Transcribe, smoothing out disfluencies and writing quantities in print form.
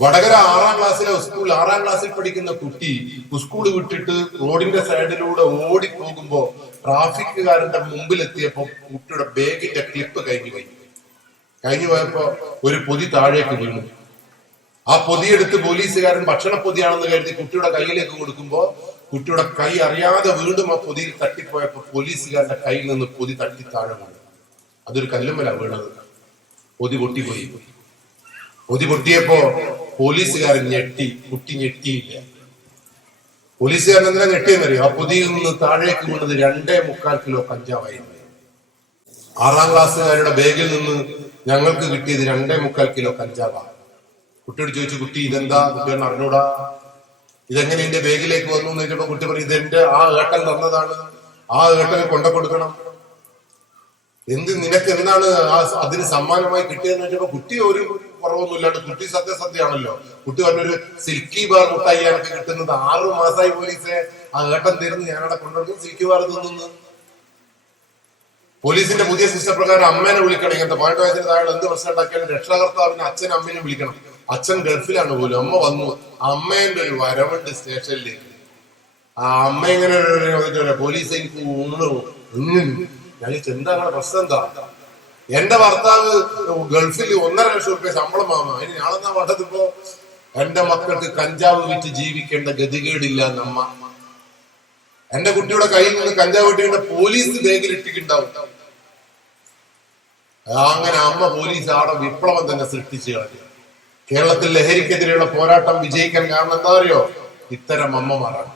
വടകര 6ാം ക്ലാസ്സിലെ സ്കൂൾ 6ാം ക്ലാസ്സിൽ പഠിക്കുന്ന കുട്ടി സ്കൂൾ വിട്ടിട്ട് റോഡിന്റെ സൈഡിലൂടെ ഓടിപ്പോകുമ്പോ ട്രാഫിക്കുകാരന്റെ മുമ്പിലെത്തിയപ്പോ കുട്ടിയുടെ ബാഗിന്റെ ക്ലിപ്പ് കഴിഞ്ഞു പോയപ്പോ ഒരു പൊതി താഴേക്ക് വീണു. ആ പൊതിയെടുത്ത് പോലീസുകാരൻ ഭക്ഷണ പൊതിയാണെന്ന് കരുതി കുട്ടിയുടെ കയ്യിലേക്ക് കൊടുക്കുമ്പോ കുട്ടിയുടെ കൈ അറിയാതെ വീണ്ടും ആ പൊതിയിൽ തട്ടിപ്പോയപ്പോ പോലീസുകാരന്റെ കയ്യിൽ നിന്ന് പൊതി തട്ടി താഴെ വീണു. അതൊരു കല്ലുമ്മല വീണത്. പൊതി പൊട്ടിപ്പോയി. പൊതി പൊട്ടിയപ്പോ പോലീസുകാരൻ ഞെട്ടി. കുട്ടി ഞെട്ടിയില്ല. പോലീസുകാരൻ എന്തിനാ ഞെട്ടിയെന്നറിയോ? ആ പൊതിയിൽ നിന്ന് താഴേക്ക് വീണത് 2.25 കിലോ കഞ്ചാവായിരുന്നു. 6ാം ക്ലാസ്സുകാരുടെ ബാഗിൽ നിന്ന് ഞങ്ങൾക്ക് കിട്ടിയത് 2.25 കിലോ കഞ്ചാവാണ്. കുട്ടിയോട് ചോദിച്ചു, കുട്ടി ഇതെന്താ? കുട്ടിയോട് അറിഞ്ഞൂടാ. ഇതെങ്ങനെ എന്റെ ബാഗിലേക്ക് വന്നു എന്ന് ചോദിച്ചപ്പോ കുട്ടി പറഞ്ഞു, ഇതെന്റെ ആ ഏട്ടൻ തന്നതാണ്, ആ ഏട്ടന് കൊണ്ടു കൊടുക്കണം. എന്ത് നിനക്ക് എന്താണ് അതിന് സമ്മാനമായി കിട്ടിയെന്ന് വെച്ചപ്പോ കുട്ടി ഒരു കുറവൊന്നുമില്ലാണ്ട് കുട്ടി സത്യസത്യമാണല്ലോ. കുട്ടി പറഞ്ഞൊരു സിൽക്കി ബാർ മുട്ടായി എനിക്ക് കിട്ടുന്നത് 6 മാസമായി പോലീസെ ആ ഏട്ടൻ തരുന്നു, ഞാനവിടെ കൊണ്ടുവന്നു സിൽക്കി ബാർ തിന്നുന്നു. പോലീസിന്റെ പുതിയ സിസ്റ്റം പ്രകാരം അമ്മേനെ വിളിക്കണം. ഇങ്ങനത്തെ 18 വയസ്സിന് താഴെ എന്ത് പ്രശ്നം ഉണ്ടാക്കിയാലും രക്ഷാകർത്താവിന് അച്ഛനും അമ്മേനും വിളിക്കണം. അച്ഛൻ ഗൾഫിലാണ് പോലും. അമ്മ വന്നു. അമ്മേന്റെ ഒരു വരവുണ്ട് സ്റ്റേഷനിലേക്ക്. ആ അമ്മ ഇങ്ങനെ പോലീസ് എനിക്ക് ഞാൻ എന്താണ് പ്രശ്നം? എന്താ? എന്റെ ഭർത്താവ് ഗൾഫിൽ 1.5 ലക്ഷം രൂപ ശമ്പളം വാങ്ങും. അതിന് ഞാളെന്നാ വേണ്ടതിപ്പോ? എന്റെ മക്കൾക്ക് കഞ്ചാവ് വിറ്റ് ജീവിക്കേണ്ട ഗതികേടില്ല നമ്മ. എന്റെ കുട്ടിയുടെ കയ്യിൽ നിന്ന് കഞ്ചാവ് വിട്ടിട്ട് പോലീസ് ബാഗിൽ ഇട്ടിട്ടുണ്ടാവും. അങ്ങനെ അമ്മ പോലീസ് ആടെ വിപ്ലവം തന്നെ സൃഷ്ടിച്ചു കളഞ്ഞു. കേരളത്തിൽ ലഹരിക്കെതിരെയുള്ള പോരാട്ടം വിജയിക്കാൻ കാരണം എന്താ അറിയോ? ഇത്തരം അമ്മമാരാണ്.